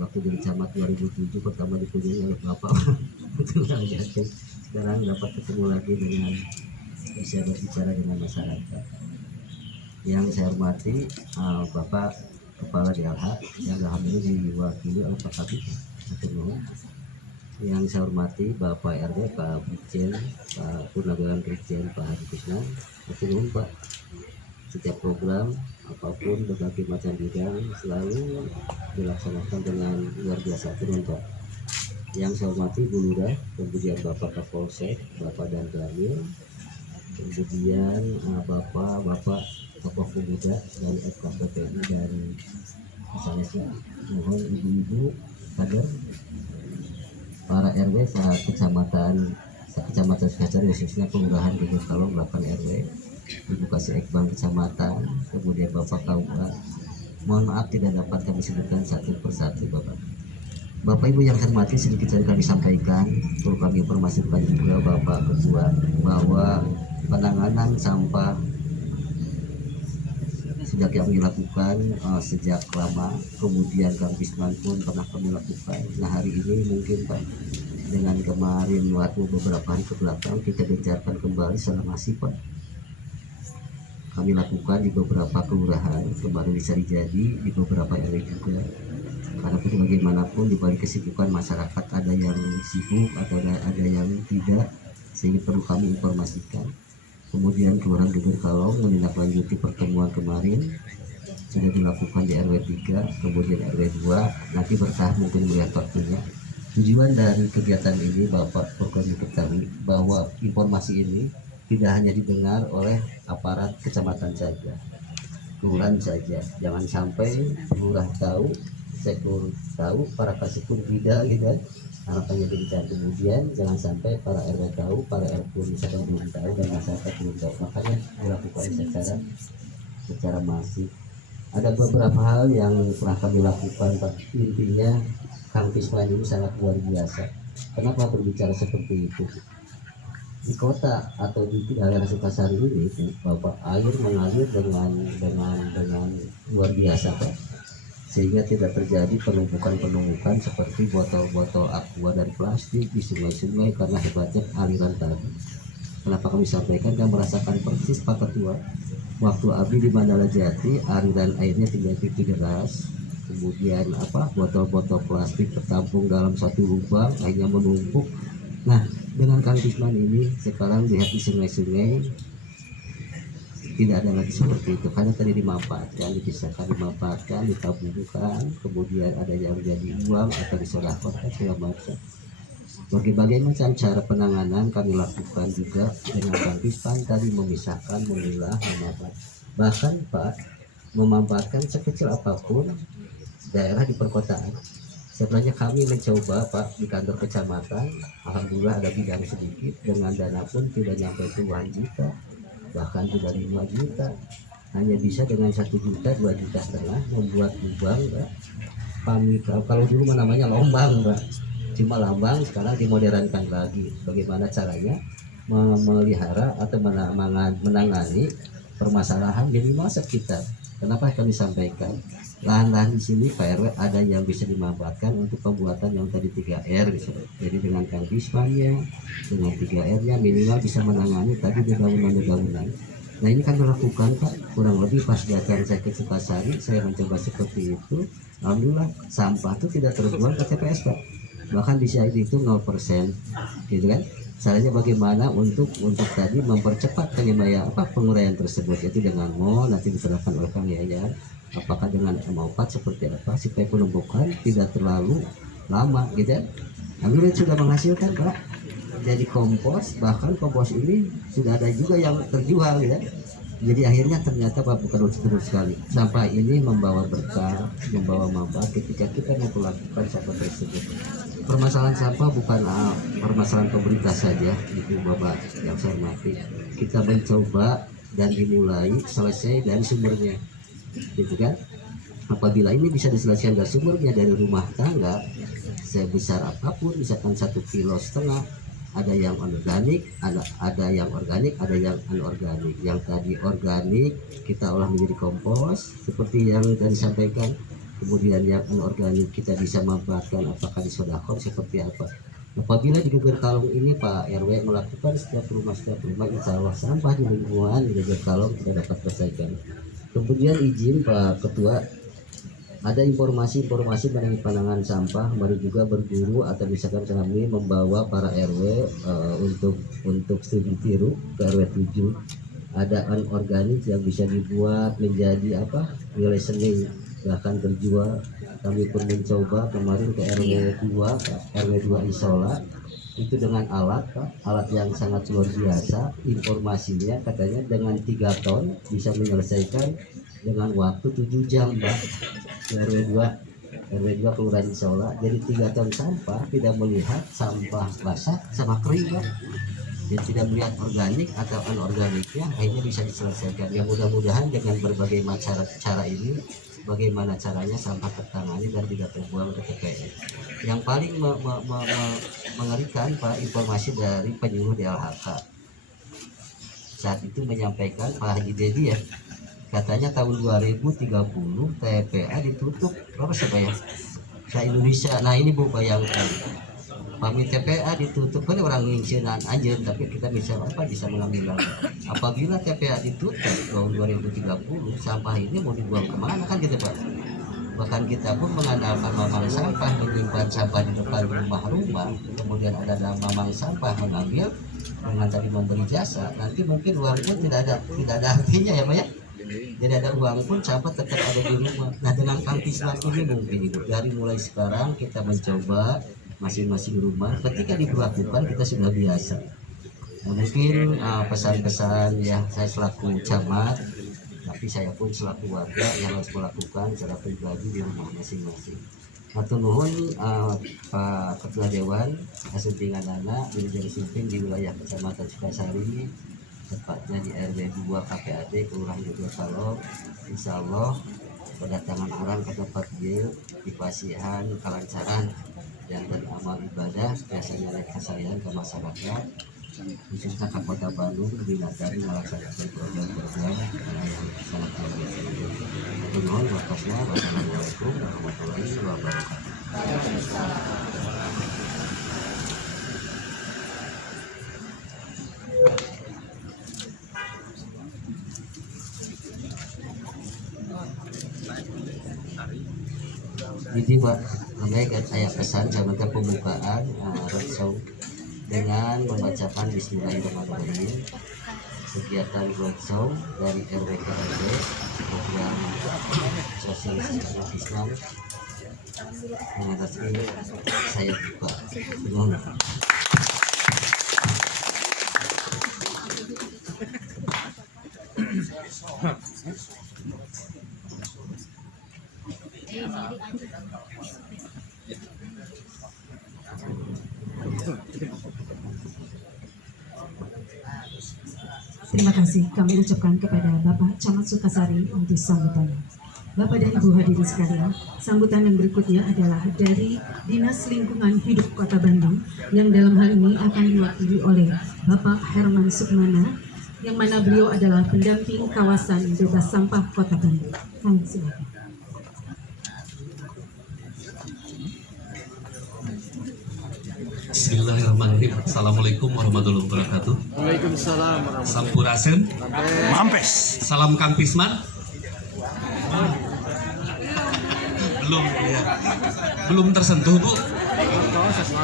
waktu jadi camat 2007 pertama dikunjungi oleh Bapak itu Jati. Sekarang dapat ketemu lagi dengan bisa berbicara dengan masyarakat. Yang saya hormati Bapak Kepala DLH yang alhamdulillah diwakili oleh Pak Kabid. Yang saya hormati Bapak RW, Pak Brigjen, Pak Purnawiran Brigjen, Pak Hadi Kusnan. Pak, setiap program apapun berbagai macam bidang selalu dilaksanakan dengan luar biasa turun Pak. Yang saya hormati Bu Lurah, kemudian Bapak Kapolsek, Bapak dan Danil, kemudian Bapak tokoh pemuda dari FKPPI dan misalnya mohon ibu-ibu kader, para RW saat kecamatan Sekacari khususnya kelurahan Geger Kalong 8 RW, Ibu Kasih Ekbang kecamatan, kemudian Bapak KUA. Mohon maaf tidak dapat kami sebutkan satu persatu Bapak. Bapak Ibu yang saya hormati, sedikit saja kami sampaikan, perlu kami informasikan juga Bapak Ketua bahwa penanganan sampah sejak yang dilakukan sejak lama, kemudian Kang Bisman pun pernah kami lakukan. Nah hari ini mungkin Pak, dengan kemarin waktu beberapa hari ke belakang kita gencarkan kembali secara masif Pak. Kami lakukan di beberapa kelurahan, kemarin di Sarijadi, di beberapa RW juga. Karena itu bagaimanapun di balik kesibukan masyarakat ada yang sibuk atau ada yang tidak, sehingga perlu kami informasikan. Kemudian Kelurahan Geger Kalong menindaklanjuti pertemuan kemarin sudah dilakukan di RW 3, kemudian RW 2, nanti bertahap mungkin melihat waktunya. Tujuan dari kegiatan ini Bapak perlu diketahui bahwa informasi ini tidak hanya didengar oleh aparat kecamatan saja, kelurahan saja. Jangan sampai lurah tahu, sektor tahu, para kasih pun tidak gitu kan. Harapannya demikian. Kemudian jangan sampai para RW tahu, para RW pun misalkan belum tahu dan masyarakat belum tahu. Makanya dilakukan secara masif. Ada beberapa hal yang pernah kami lakukan, Pak. Intinya Kang Fisman ini sangat luar biasa. Kenapa berbicara seperti itu? Di kota atau di daerah Sukasari ini, Bapak, air mengalir dengan luar biasa, Pak. Sehingga tidak terjadi penumpukan seperti botol-botol aqua dan plastik di sungai-sungai karena hebatnya aliran tadi. Kenapa kami sampaikan dan merasakan persis Pak Ketua waktu Abi di Mandala Jati, aliran airnya tinggal titik deras, kemudian botol-botol plastik tertampung dalam satu lubang, akhirnya menumpuk. Nah, dengan Kang Fisman ini sekarang lihat di sungai-sungai tidak ada lagi seperti itu, karena tadi dimanfaatkan, dipisahkan, dimanfaatkan, ditabungkan, kemudian ada yang jadi uang atau disedekahkan segala macam. Berbagai macam cara penanganan kami lakukan juga dengan Kang Fisman tadi, memisahkan, memilah, memanfaatkan, bahkan Pak memanfaatkan sekecil apapun daerah di perkotaan. Sebenarnya kami mencoba Pak di kantor kecamatan, alhamdulillah ada bidang sedikit, dengan dana pun tidak nyampe puluhan juta, bahkan tidak 5 juta, hanya bisa dengan 1 juta 2 juta setengah membuat lubang Pak. Kami kalau dulu namanya lombang Pak, cuma lambang, sekarang dimodernkan lagi. Bagaimana caranya memelihara atau menangani permasalahan di masa kita. Kenapa kami sampaikan lahan-lahan di sini Pak RW ada yang bisa dimanfaatkan untuk pembuatan yang tadi 3R gitu. Jadi dengan Kang Bismannya, dengan 3R-nya minimal bisa menangani tadi dedaunan-dedaunan. Nah ini kan dilakukan Pak, kurang lebih pas datang saya ke Sukasari, saya mencoba seperti itu. Alhamdulillah sampah itu tidak terbuang ke TPS Pak, bahkan di CID itu 0% gitu kan. Caranya bagaimana untuk tadi mempercepat penguraian tersebut, yaitu dengan nanti diterapkan oleh Kang Yayan, apakah dengan M4 seperti apa supaya penumpukan tidak terlalu lama gitu ya. Alhamdulillah sudah menghasilkan Pak, jadi kompos, bahkan kompos ini sudah ada juga yang terjual ya. Jadi akhirnya ternyata Pak bukan terus sekali, sampah ini membawa berkah, membawa manfaat ketika kita melakukan sampah tersebut. Permasalahan sampah bukan permasalahan pemerintah saja, itu Bapak yang saya hormati. Kita mencoba dan dimulai selesai dari sumbernya, gitu kan. Apabila ini bisa diselesaikan dari sumbernya, dari rumah tangga sebesar apapun, misalkan 1,5 kilo, ada yang organik, ada yang organik, ada yang anorganik. Yang tadi organik kita olah menjadi kompos seperti yang tadi sampaikan, kemudian yang anorganik kita bisa manfaatkan apakah di sodakon seperti apa. Apabila di Geger Kalong ini Pak RW melakukan setiap rumah insya Allah sampah di lingkungan di Geger Kalong kita dapat selesaikan. Kemudian izin Pak Ketua, ada informasi-informasi mengenai penanganan sampah, mari juga berguru atau misalkan kami membawa para RW untuk studi tiru ke RW 7. Ada anorganik yang bisa dibuat menjadi nilai seni bahkan terjual. Kami pun mencoba kemarin ke RW 2 Isola itu dengan alat yang sangat luar biasa. Informasinya katanya dengan 3 ton bisa menyelesaikan dengan waktu 7 jam Pak. RW 2 Kelurahan Isola, jadi 3 ton sampah tidak melihat sampah basah sama kering Pak. Dia tidak melihat organik atau anorganiknya, akhirnya bisa diselesaikan. Ya mudah-mudahan dengan berbagai macam cara ini, bagaimana caranya sampah tertangani dan tidak terbuang ke TPS. Yang paling mengerikan Pak, informasi dari penyuluh DLHK saat itu menyampaikan Pak Haji Dedi ya, katanya tahun 2030 TPA ditutup berapa sebanyak se-Indonesia. Nah ini Bu bayangkan, kami TPA ditutup kan orang nginsinan aja, tapi kita bisa mengambil apabila TPA ditutup tahun 2030 sampah ini mau dibuang kemana kan gitu Pak. Bahkan kita pun mengandalkan mamang sampah menyimpan sampah di depan rumah-rumah, kemudian ada mamang sampah mengambil dengan tadi memberi jasa, nanti mungkin uang pun tidak ada artinya ya Pak ya. Jadi ada uang pun sampah tetap ada di rumah. Nah dengan Kampisman ini mungkin Ibu, dari mulai sekarang kita mencoba masing-masing rumah, ketika diberlakukan kita sudah biasa. Nah, mungkin pesan-pesan ya saya selaku camat, tapi saya pun selaku warga yang harus melakukan secara pribadi di rumah masing-masing. Matur nuhun Pak Ketua Dewan Asumpingan Dana Dirjen Sumping di wilayah Kecamatan Sukasari, tepatnya di RW 2 KPAD Kelurahan Geger Kalong. Insya Allah kedatangan orang ke tempat dia di pasihan kelancaran dan beramal ibadah biasanya naik kesayang ke masyarakat, khususnya ke Kota Bandung binatang melaksanakan program-program yang sangat luar biasa. Mohon wakasnya. Wassalamualaikum warahmatullahi wabarakatuh. Jadi Pak, makanya saya pesan saya minta pembukaan roadshow dengan membacakan Bismillahirrahmanirrahim. Kegiatan roadshow dari RW ke RW, program sosialisasi Islam dengan resmi saya buka. Terima kasih kami ucapkan kepada Bapak Camat Sukasari untuk sambutannya. Bapak dan Ibu hadirin sekalian, sambutan yang berikutnya adalah dari Dinas Lingkungan Hidup Kota Bandung yang dalam hal ini akan diwakili oleh Bapak Herman Sukmana, yang mana beliau adalah pendamping kawasan bebas sampah Kota Bandung. Kami silakan. Bismillahirrahmanirrahim. Assalamualaikum warahmatullahi wabarakatuh. Waalaikumsalam warahmatullahi Sampurasen. Mampes. Salam Kang Pisman. Belum ya. Belum tersentuh Bu.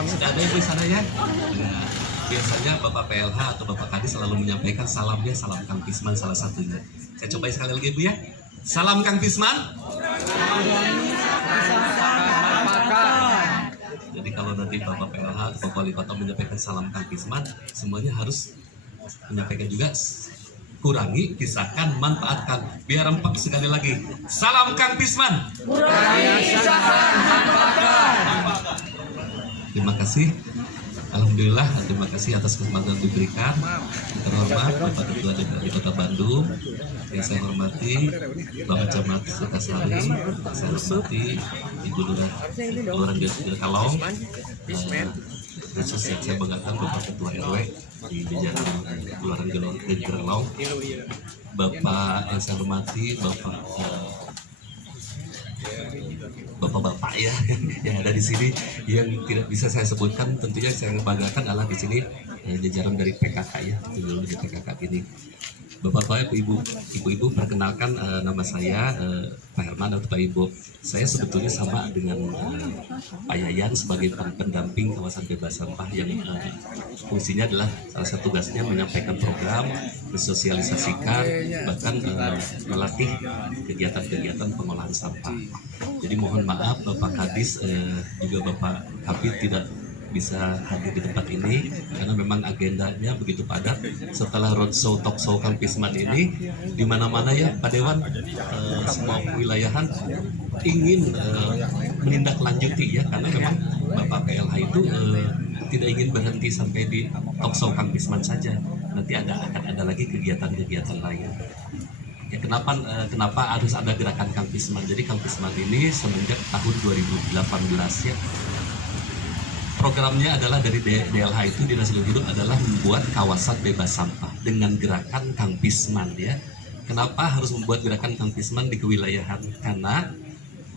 Sudah ada Ibu di sana ya. Nah, biasanya Bapak PLH atau Bapak Kadis selalu menyampaikan salamnya salam Kang Pisman salah satunya. Saya coba sekali lagi Bu ya. Salam Kang Pisman. Jadi kalau nanti Bapak PLH atau Bapak Wali Kota menyampaikan salam Kang Pisman, semuanya harus menyampaikan juga kurangi, pisahkan, manfaatkan. Biar empat sekali lagi. Salam Kang Pisman. Kurangi, pisahkan, manfaatkan. Terima kasih. Alhamdulillah, terima kasih atas kesempatan yang diberikan. Terhormat Bapak Ketua DPRD Kota Bandung, yang saya hormati Bapak Camat Sukasari, saya hormati Ibu Lurah Kelurahan Geger Kalong, khusus yang saya banggakan Bapak Ketua RW di jajaran Kelurahan Geger Kalong, Bapak yang saya hormati Bapak bapak-bapak ya yang ada di sini yang tidak bisa saya sebutkan. Tentunya saya banggakan adalah di sini jajaran dari PKK ya, dulu di PKK ini. Bapak-bapak, ibu-ibu, perkenalkan nama saya Pak Herman atau Pak Ibu. Saya sebetulnya sama dengan Pak Yayan sebagai pendamping kawasan bebas sampah yang fungsinya adalah salah satu tugasnya menyampaikan program, mensosialisasikan, bahkan melatih kegiatan-kegiatan pengolahan sampah. Jadi mohon maaf Bapak Kadis juga Bapak Kapit tidak bisa hadir di tempat ini karena memang agendanya begitu padat. Setelah roadshow talkshow Kang Pisman ini di mana-mana ya Pak Dewan, semua wilayahan ingin menindaklanjuti ya, karena memang Bapak PLH itu tidak ingin berhenti sampai di talkshow Kang Pisman saja. Nanti akan ada lagi kegiatan-kegiatan lain. Ya, kenapa harus ada gerakan Kang Pisman? Jadi Kang Pisman ini semenjak tahun 2018 ya, programnya adalah dari DLH itu, Dinas Lingkungan Hidup, adalah membuat kawasan bebas sampah dengan gerakan Kang Pisman ya. Kenapa harus membuat gerakan Kang Pisman di kewilayahan? Karena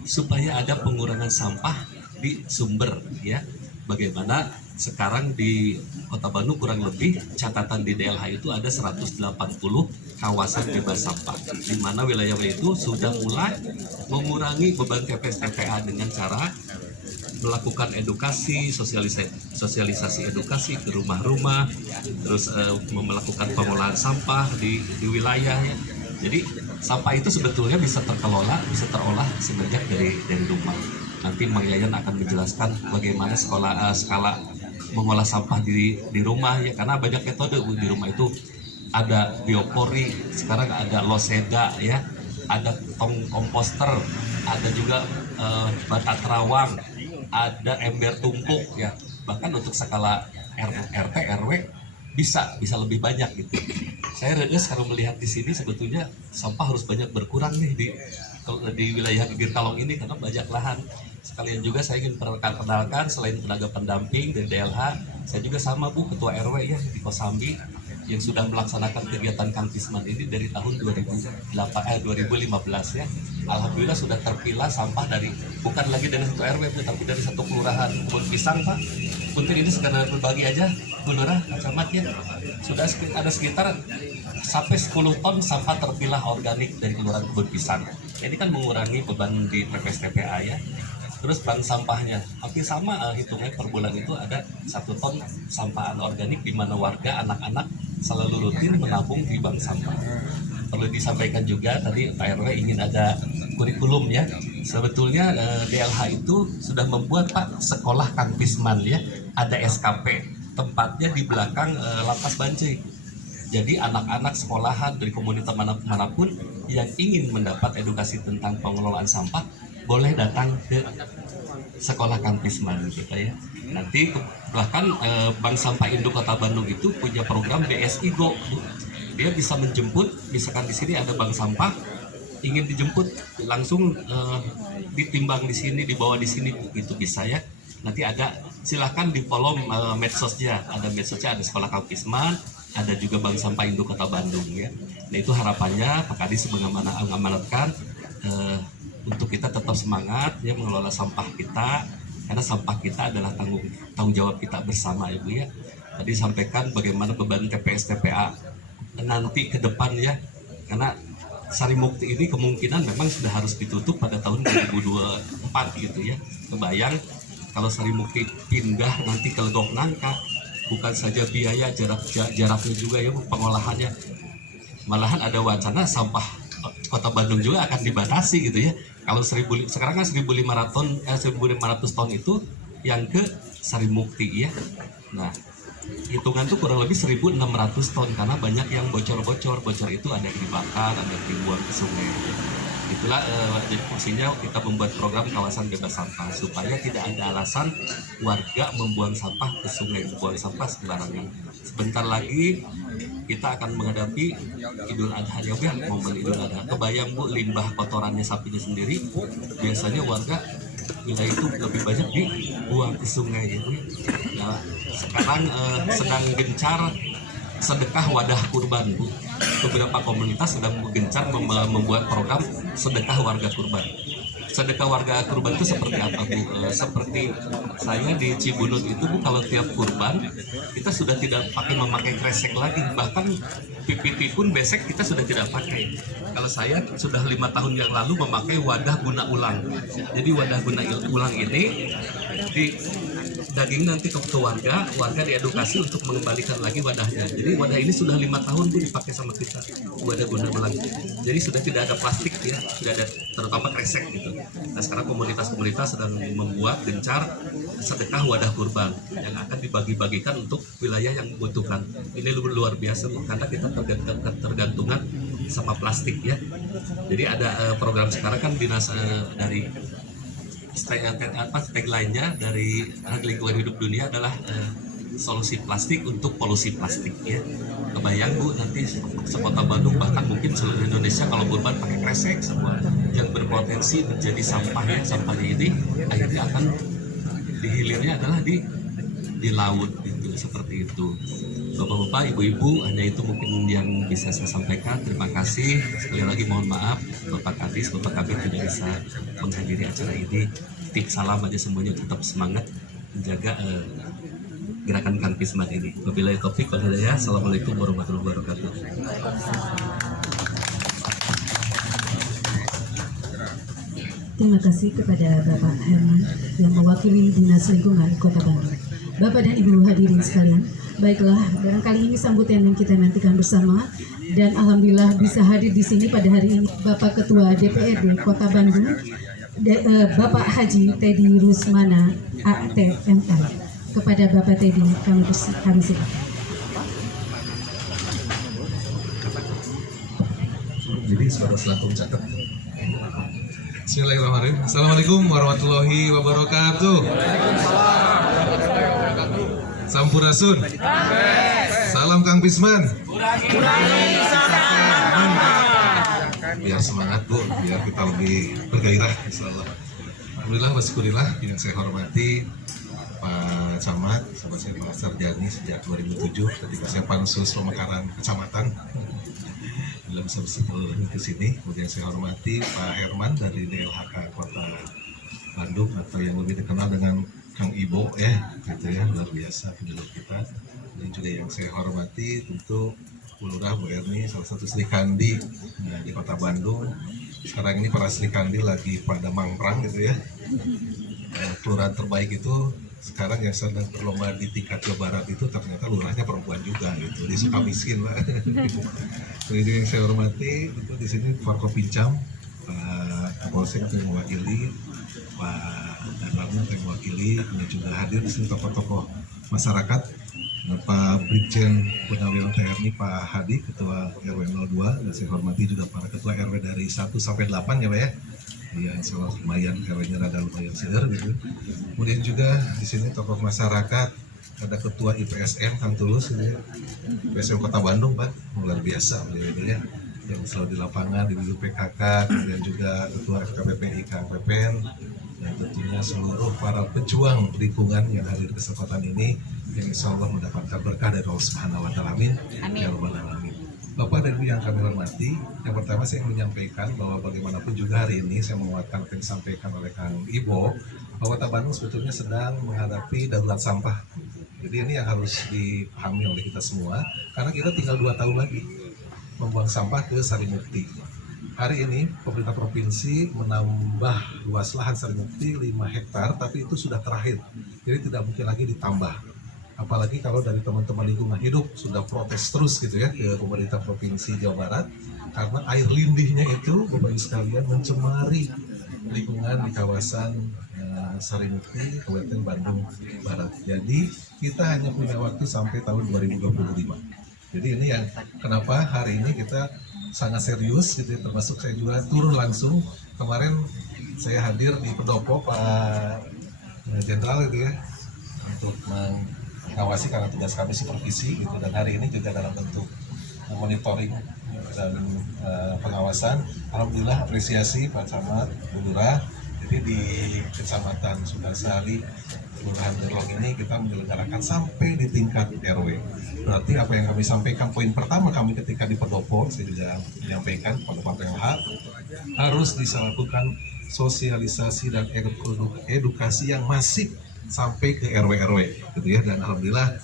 supaya ada pengurangan sampah di sumber ya. Bagaimana sekarang di Kota Bandung kurang lebih catatan di DLH itu ada 180 kawasan bebas sampah, di mana wilayah itu sudah mulai mengurangi beban TPS-TPA dengan cara melakukan edukasi, sosialisasi edukasi ke rumah-rumah, terus melakukan pengolahan sampah di wilayah ya. Jadi sampah itu sebetulnya bisa terkelola, bisa terolah semenjak dari rumah. Nanti Mang Yayan akan menjelaskan bagaimana skala mengolah sampah di rumah ya, karena banyak metode di rumah itu. Ada biopori, sekarang ada loseda ya, ada tong komposter, ada juga bata terawang, ada ember tumpuk ya. Bahkan untuk skala RT RW bisa lebih banyak gitu. Saya reges kalau melihat di sini sebetulnya sampah harus banyak berkurang nih di wilayah Gigir Kalong ini karena banyak lahan. Sekalian juga saya ingin perkenalkan, selain tenaga pendamping dari DLH, saya juga sama Bu, ketua RW ya di Kosambi yang sudah melaksanakan kegiatan Kang Pisman ini dari tahun 2015 ya. Alhamdulillah sudah terpilah sampah dari, bukan lagi dari satu RW tapi dari satu kelurahan Kebun Pisang Pak. Punten ini sekedar berbagi aja Bu Lurah, Pak Camat ya. Sudah ada sekitar sampai 10 ton sampah terpilah organik dari kelurahan Kebun Pisang. Ini kan mengurangi beban di TPS-TPA ya. Terus bank sampahnya hampir sama, hitungnya per bulan itu ada 1 ton sampah anorganik, di mana warga anak-anak selalu rutin menabung di bank sampah. Perlu disampaikan juga tadi Pak RW ingin ada kurikulum ya. Sebetulnya DLH itu sudah membuat Pak sekolah Kang Pisman ya, ada SKP, tempatnya di belakang Lapas Bancai. Jadi anak-anak sekolahan dari komunitas manapun yang ingin mendapat edukasi tentang pengelolaan sampah boleh datang ke sekolah Kang Pisman gitu ya. Nanti bahkan Bank Sampah Induk Kota Bandung itu punya program BSI Go. Dia bisa menjemput, misalkan di sini ada bank sampah, ingin dijemput langsung ditimbang di sini, dibawa di sini, itu bisa ya. Nanti ada, silakan di follow medsosnya, ada sekolah Kang Pisman, ada juga Bank Sampah Induk Kota Bandung ya. Nah itu harapannya Pak Kadis mengamanatkan untuk kita tetap semangat ya mengelola sampah kita, karena sampah kita adalah tanggung jawab kita bersama ya Bu ya. Tadi sampaikan bagaimana beban TPS TPA nanti ke depan ya, karena Sarimukti ini kemungkinan memang sudah harus ditutup pada tahun 2024 gitu ya. Kebayang kalau Sarimukti pindah nanti ke Legok Nangka, bukan saja biaya, jaraknya juga ya pengolahannya, malahan ada wacana sampah Kota Bandung juga akan dibatasi gitu ya. Kalau sekarang kan 1.500 ton itu yang ke Sarimukti ya. Nah hitungan tuh kurang lebih 1.600 ton karena banyak yang bocor itu ada yang dibakar, ada yang dibuang ke sungai. Itulah jadi fungsinya kita membuat program kawasan bebas sampah supaya tidak ada alasan warga membuang sampah ke sungai, membuang sampah sembarangan. Sebentar lagi kita akan menghadapi Idul Adha ya Bu, momen Idul Adha. Kebayang Bu, limbah kotorannya sapinya sendiri biasanya warga wilayah itu lebih banyak dibuang ke sungai ya Bu. Nah, sekarang sedang gencar sedekah wadah kurban Bu. Beberapa komunitas sedang gencar membuat program sedekah warga kurban. sedekah warga kurban itu seperti apa Bu? Seperti saya di Cibunut itu Bu, kalau tiap kurban kita sudah tidak memakai kresek lagi, bahkan PPT pun besek kita sudah tidak pakai. Kalau saya sudah 5 tahun yang lalu memakai wadah guna ulang. Jadi wadah guna ulang ini di daging nanti ke warga diedukasi untuk mengembalikan lagi wadahnya. Jadi wadah ini sudah 5 tahun Bu dipakai sama kita, wadah guna ulang. Jadi sudah tidak ada plastik ya, tidak ada terutama kresek gitu. Nah sekarang komunitas-komunitas sedang membuat gencar sedekah wadah kurban yang akan dibagi-bagikan untuk wilayah yang membutuhkan. Ini luar biasa Bu, karena kita tergantungan sama plastik ya. Jadi ada program sekarang kan dinas dari tagline-nya dari lingkungan hidup dunia adalah solusi plastik untuk polusi plastik ya. Kebayang Bu, nanti sekota Bandung bahkan mungkin seluruh Indonesia kalau kurban pakai kresek semua yang berpotensi menjadi sampah ya. Sampahnya ini akhirnya akan dihilirnya adalah di laut gitu, seperti itu. Bapak-bapak, ibu-ibu, hanya itu mungkin yang bisa saya sampaikan. Terima kasih. Sekali lagi mohon maaf Bapak Kadis, Bapak Kabir tidak bisa menghadiri acara ini. Titip salam aja semuanya, tetap semangat menjaga gerakan Kang Pisman ini. Wabillahi taufiq wal hidayah. Assalamualaikum warahmatullahi wabarakatuh. Terima kasih kepada Bapak Herman yang mewakili Dinas Lingkungan Kota Bandung. Bapak dan Ibu hadirin sekalian, baiklah, barangkali ini sambutan yang kita nantikan bersama, dan alhamdulillah bisa hadir di sini pada hari ini Bapak Ketua DPRD Kota Bandung, Bapak Haji Teddy Rusmana ATML. Kepada Bapak Teddy kami silakan. Jadi suara selakum catat. Bismillahirrahmanirrahim. Assalamualaikum warahmatullahi wabarakatuh. Sampurasun. Salam Kang Pisman. Biar semangat Bu, biar kita lebih bergairah insyaallah. Alhamdulillah wasyukurillah yang saya hormati Pak Camat, sahabat saya Pak Sarjani sejak 2007 ketika saya pansus pemekaran kecamatan. Dalam sebelum ke sini, kemudian saya hormati Pak Herman dari DLHK Kota Bandung atau yang lebih dikenal dengan Kang Ibo ya, gitu ya, luar biasa penduduk kita. Dan juga yang saya hormati tentu Bu Lurah, Bu Erni, salah satu Sri Kandi di Kota Bandung. Sekarang ini para Sri Kandi lagi pada mangprang gitu ya. Kelurahan terbaik itu sekarang yang sedang berlomba di tingkat Jawa Barat itu ternyata lurahnya perempuan juga gitu, di Sukamiskin lah. Jadi yang saya hormati itu di sini Forkopincam, Pak Kapolsek yang mewakili, Pak Danramil yang mewakili, dan juga hadir di sini tokoh-tokoh masyarakat, Pak Brigjen Purnawirawan TNI Pak Hadi, Ketua RW 02, dan saya hormati juga para Ketua RW dari 1 sampai 8 ya Pak ya. Iya, insya Allah lumayan, RW-nya rada lumayan segar gitu. Kemudian juga di sini tokoh masyarakat, ada Ketua IPSM Kang Tulus, ini IPSM Kota Bandung Pak, luar biasa beliau ya, yang selalu di lapangan di bidang PKK, kemudian juga Ketua FKBPI Kang Pepen, dan tentunya seluruh para pejuang lingkungan yang hadir ke kesempatan ini, yang insya Allah mendapatkan berkah dari Allah Subhanahu Wa Taala. Amin. Ya Rabbal Alamin. Bapak dan Ibu yang kami hormati, yang pertama saya menyampaikan bahwa bagaimanapun juga hari ini saya menguatkan apa yang disampaikan oleh Kang Ibo, bahwa Kota Bandung sebetulnya sedang menghadapi darurat sampah. Jadi ini yang harus dipahami oleh kita semua, karena kita tinggal 2 tahun lagi membuang sampah ke Sarimukti. Hari ini pemerintah provinsi menambah luas lahan Sarimukti 5 hektar, tapi itu sudah terakhir, jadi tidak mungkin lagi ditambah. Apalagi kalau dari teman-teman lingkungan hidup sudah protes terus gitu ya ke pemerintah provinsi Jawa Barat, karena air lindihnya itu Bapak Ibu sekalian mencemari lingkungan di kawasan Sarimukti, Kabupaten Bandung Barat. Jadi kita hanya punya waktu sampai tahun 2025. Jadi ini yang kenapa hari ini kita sangat serius gitu ya, termasuk saya juga turun langsung. Kemarin saya hadir di Pendopo Pak Jenderal gitu ya, untuk mengawasi karena tugas kami supervisi gitu, dan hari ini juga dalam bentuk monitoring dan pengawasan. Alhamdulillah apresiasi Pak Camat, Bu Lurah. Jadi di Kecamatan Sukasari, Kelurahan Gerlong ini kita menyelenggarakan sampai di tingkat RW. Berarti apa yang kami sampaikan, poin pertama kami ketika di Pendopo, saya juga menyampaikan pada Pak PLH, harus bisa lakukan sosialisasi dan edukasi yang masif sampai ke RW-RW gitu ya. Dan alhamdulillah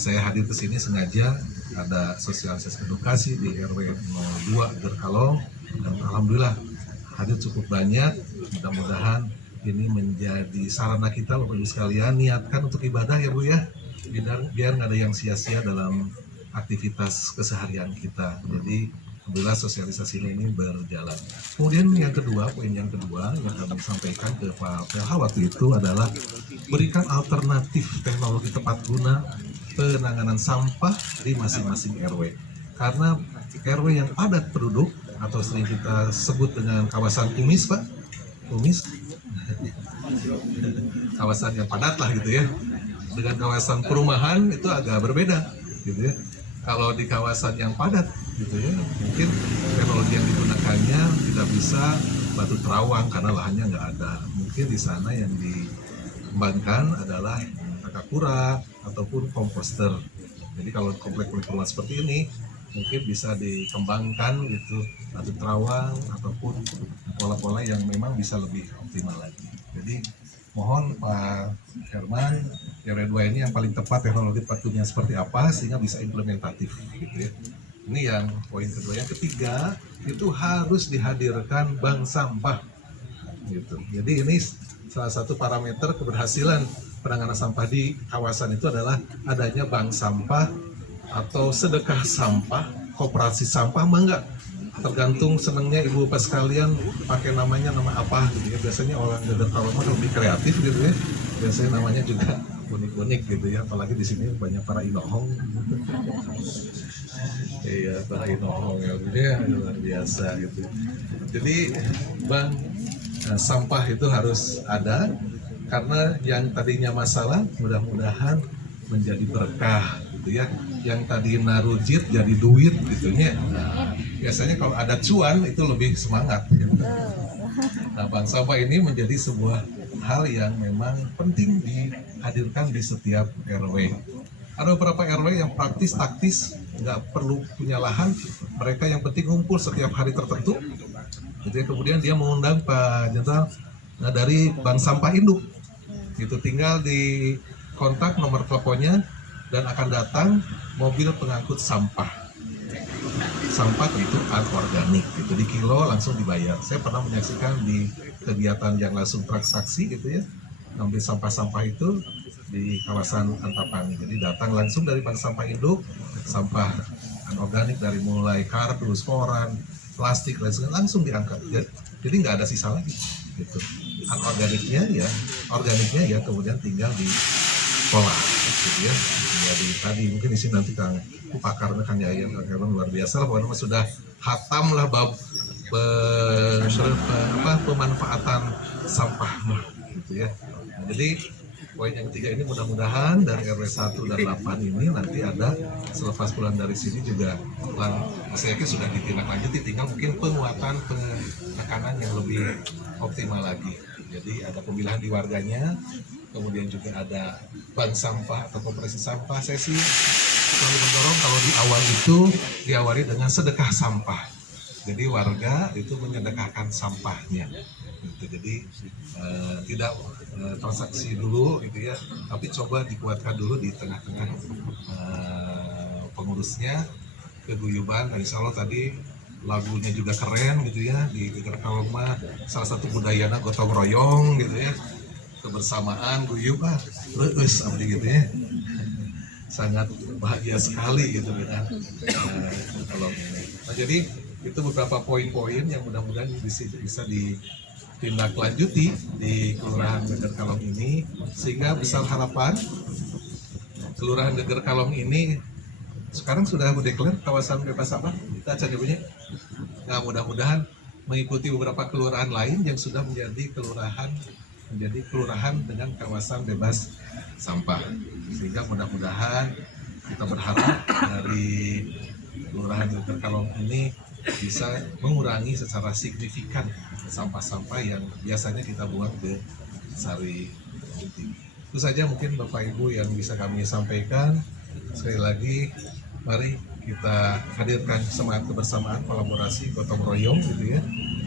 saya hadir ke sini sengaja ada sosialisasi edukasi di RW 02 Gerkalong, dan alhamdulillah hadir cukup banyak. Mudah-mudahan ini menjadi sarana kita Bapak Ibu sekalian niatkan untuk ibadah ya Bu ya, biar nggak ada yang sia-sia dalam aktivitas keseharian kita. Jadi alhamdulillah sosialisasi ini berjalan. Kemudian yang kedua, poin yang kedua yang kami sampaikan ke Pak PLH waktu itu adalah berikan alternatif teknologi tepat guna penanganan sampah di masing-masing RW. Karena RW yang padat penduduk atau sering kita sebut dengan kawasan kumis Pak, kumis, kawasan yang padat lah gitu ya. Dengan kawasan perumahan itu agak berbeda gitu ya. Kalau di kawasan yang padat gitu ya, mungkin teknologi yang digunakannya tidak bisa batu terawang karena lahannya nggak ada. Mungkin di sana yang dikembangkan adalah takakura ataupun komposter. Jadi kalau komplek-komplek perumahan seperti ini mungkin bisa dikembangkan gitu batu terawang ataupun pola-pola yang memang bisa lebih optimal lagi. Jadi mohon Pak Herman, RW 2 ini yang paling tepat teknologi patutnya seperti apa sehingga bisa implementatif gitu ya. Ini yang poin kedua. Yang ketiga itu harus dihadirkan bank sampah gitu. Jadi ini salah satu parameter keberhasilan penanganan sampah di kawasan itu adalah adanya bank sampah atau sedekah sampah, koperasi sampah mah enggak. Tergantung senengnya ibu bapak sekalian pakai namanya nama apa gitu ya. Biasanya orang Gerkalong lebih kreatif gitu ya. Biasanya namanya juga unik-unik gitu ya. Apalagi di sini banyak para inohong. Iya, para inohong ya luar biasa gitu. Jadi bank sampah itu harus ada karena yang tadinya masalah mudah-mudahan menjadi berkah gitu ya. Yang tadi narujit jadi duit gitu ya. Biasanya kalau ada cuan itu lebih semangat gitu. Nah, bank sampah ini menjadi sebuah hal yang memang penting dihadirkan di setiap RW. Ada beberapa RW yang praktis taktis, nggak perlu punya lahan, mereka yang penting ngumpul setiap hari tertentu. Jadi kemudian dia mengundang Pak Jenderal dari Bank Sampah Induk. Itu tinggal di kontak nomor teleponnya dan akan datang mobil pengangkut sampah. Sampah itu anorganik, gitu di kilo langsung dibayar. Saya pernah menyaksikan di kegiatan yang langsung transaksi gitu ya, ngambil sampah-sampah itu di kawasan Antapani. Jadi datang langsung dari Bank Sampah Induk, sampah anorganik dari mulai kardus, koran, plastik langsung diangkat. Jadi nggak ada sisa lagi. Gitu. Anorganiknya ya kemudian tinggal diolah. Gitu ya. Jadi tadi mungkin di sini nanti pakarnya Kang Yayan, luar biasa lah, pokoknya sudah hatam lah bab pemanfaatan sampah gitu ya. Nah, jadi poin yang ketiga ini mudah-mudahan dari RW 1 dan 8 ini nanti ada selepas pulang dari sini juga saya yakin sudah ditindaklanjuti, tinggal mungkin penguatan penekanan yang lebih optimal lagi. Jadi ada pemilihan di warganya, kemudian juga ada bank sampah atau koperasi sampah. Saya sih selalu mendorong kalau di awal itu diawali dengan sedekah sampah. Jadi warga itu menyedekahkan sampahnya. Gitu. Jadi tidak transaksi dulu gitu ya, tapi coba dikuatkan dulu di tengah-tengah pengurusnya, keguyuban. Dan insya Allah tadi lagunya juga keren gitu ya, di Gerkalong mah salah satu budayana gotong royong gitu ya, kebersamaan, guyub reus abdi gitu ya. Sangat bahagia sekali gitu kan kalau ini. Nah, jadi itu beberapa poin-poin yang mudah-mudahan bisa ditindaklanjuti di Kelurahan Gerkalong ini, sehingga besar harapan Kelurahan Gerkalong ini sekarang sudah mendeklar kawasan bebas sampah. Kita akan punya. Nah, mudah-mudahan mengikuti beberapa kelurahan lain yang sudah menjadi kelurahan dengan kawasan bebas sampah. Sehingga mudah-mudahan kita berharap dari Kelurahan Gerkalong ini bisa mengurangi secara signifikan sampah-sampah yang biasanya kita buang ke Sari Putih. Itu saja mungkin Bapak Ibu yang bisa kami sampaikan. Sekali lagi, mari kita hadirkan semangat kebersamaan, kolaborasi, gotong royong gitu ya,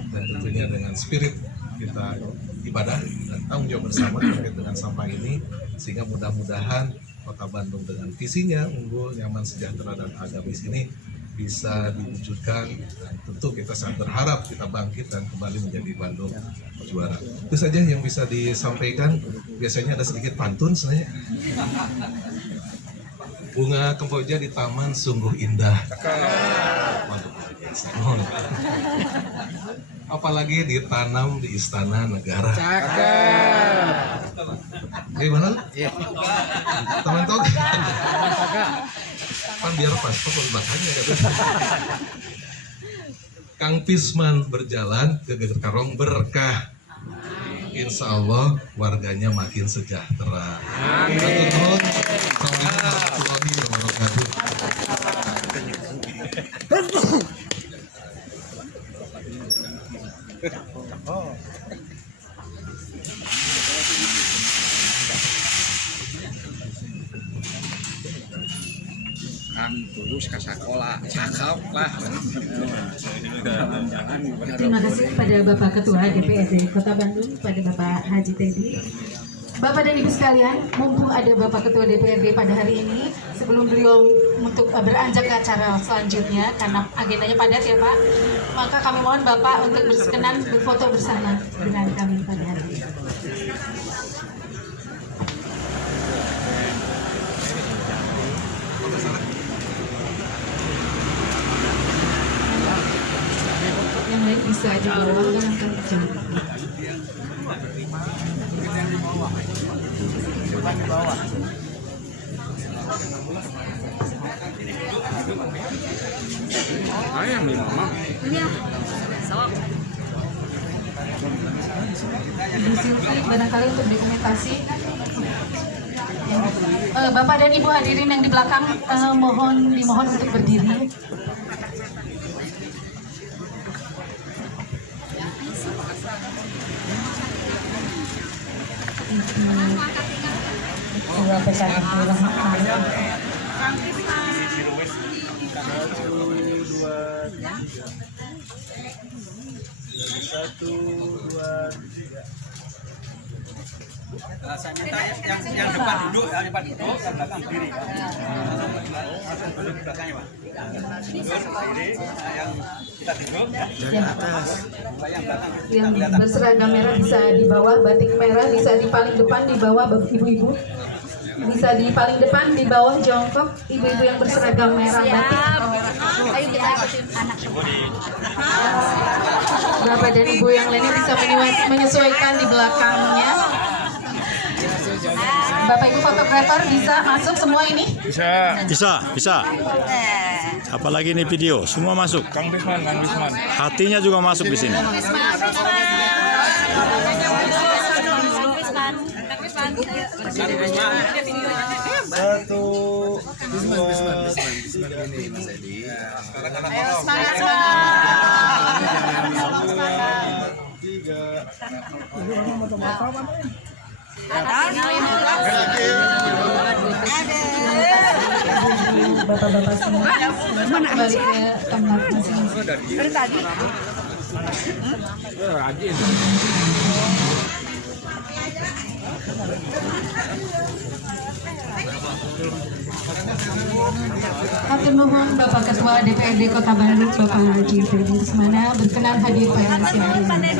dan tentunya dengan spirit kita ibadah dan tanggung jawab bersama terkait dengan sampah ini, sehingga mudah-mudahan Kota Bandung dengan visinya unggul, nyaman, sejahtera, dan agamis ini bisa diwujudkan. Dan tentu kita sangat berharap kita bangkit dan kembali menjadi Bandung juara. Itu saja yang bisa disampaikan. Biasanya ada sedikit pantun sebenarnya. Bunga kemboja di taman sungguh indah. Waduh, apalagi ditanam di istana negara. Gimana? Taman Toga. Kan biar pas bahasanya gitu. Kang Pisman berjalan ke Karong berkah. Insya Allah warganya makin sejahtera. Amin. Assalamualaikum warahmatullahi wabarakatuh. Kan terus ke sekolah, cakap lah. Terima kasih kepada Bapak Ketua DPRD Kota Bandung, pada Bapak Haji Teddy. Bapak dan Ibu sekalian, mumpung ada Bapak Ketua DPRD pada hari ini, sebelum beliau untuk beranjak ke acara selanjutnya, karena agendanya padat ya Pak, maka kami mohon Bapak untuk berkenan berfoto bersama dengan kami pada hari ini. Yang lain bisa di bawah dan akan terjadi. Ayam nih mama. Ibu Silvi barangkali untuk dokumentasi. Bapak dan Ibu hadirin yang di belakang dimohon untuk berdiri. Saya minta yang depan duduk, yang depan duduk, yang belakang berdiri. Langsung duduk di belakangnya, Pak. Yang kita duduk, yang belakang. Yang berseragam merah bisa di bawah, batik merah bisa di paling depan di bawah, ibu-ibu bisa di paling depan di bawah jongkok, ibu-ibu yang berseragam merah batik. Ayo kita ikutin anak. Bapak dan Ibu yang lainnya bisa menyesuaikan di belakangnya. Bapak Ibu fotografer bisa masuk semua ini? Bisa. Apalagi ini video, semua masuk. Kang Bisman. Hatinya juga masuk di sini. Satu, Bisman ini Mas Edi. Semangat. Tiga. Bapak-bapak semua kembali ke tempat masing-masing. Dari tadi. Rajin. Hatur nuhun Bapak Ketua DPRD Kota Bandung Bapak Haji Teddy Rusmana berkenan hadir pada siang hari ini.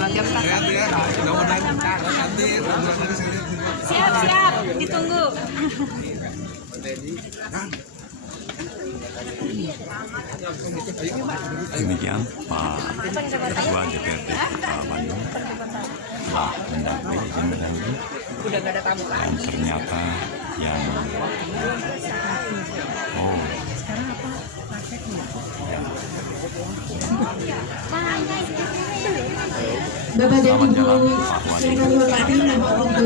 Siap, ditunggu. Demikian Pak Ketua DPRD Kota Bandung telah mendampingi dan ternyata yang Bapak dan Ibu yang kami hormati, mohon untuk